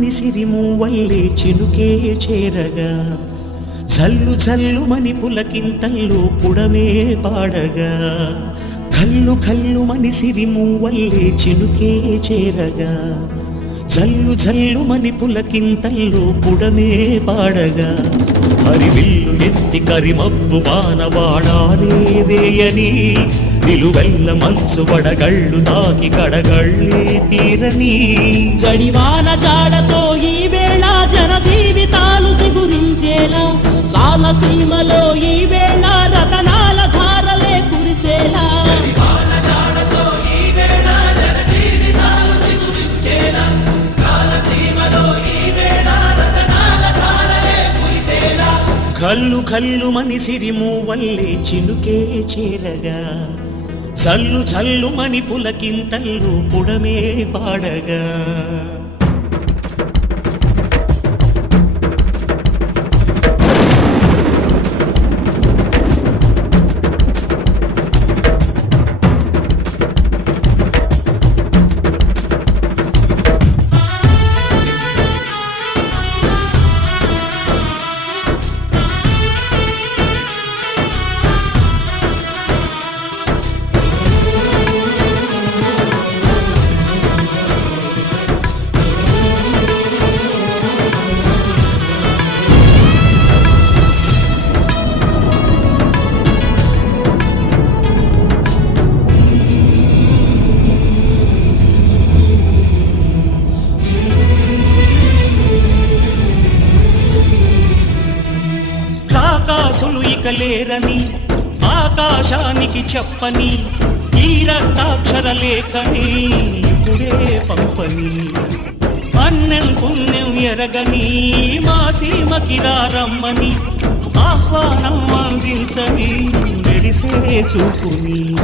మని సిరిమూవల్లే చినుకే చేరగా జల్లు జల్లు మని పులకింతల్లో పుడమే పాడగా కల్లు కల్లు మని సిరిమూవల్లే చినుకే చేరగా జల్లు జల్లు మని పులకింతల్లో పుడమే పాడగా హరివిల్లు ఎత్తి కరిమబ్బు వానవాడాలే వేయని నిలువెల్ల మంచు వడగళ్ళు తాకి కడగళ్ళే తీరని జడివాన జాడతో ఈ వేళ జన జీవితాలు చిగురించేలా రాలసీమలో ఈ వేళ రతనాల ధారలే కురిసేలా కల్లు కల్లు మని సిరిమూవల్లే చినుకే చేరగా చల్లు చల్లు మని పులకింతల్లు పుడమే పాడగా ఇక లేరని ఆకాశానికి చెప్పని ఈ రక్తాక్షర లేఖని ఇప్పుడే పంపని అన్నం పుణ్యం ఎరగని మా సీమకి రమ్మని ఆహ్వానం అందించని మెరిసే చూపుని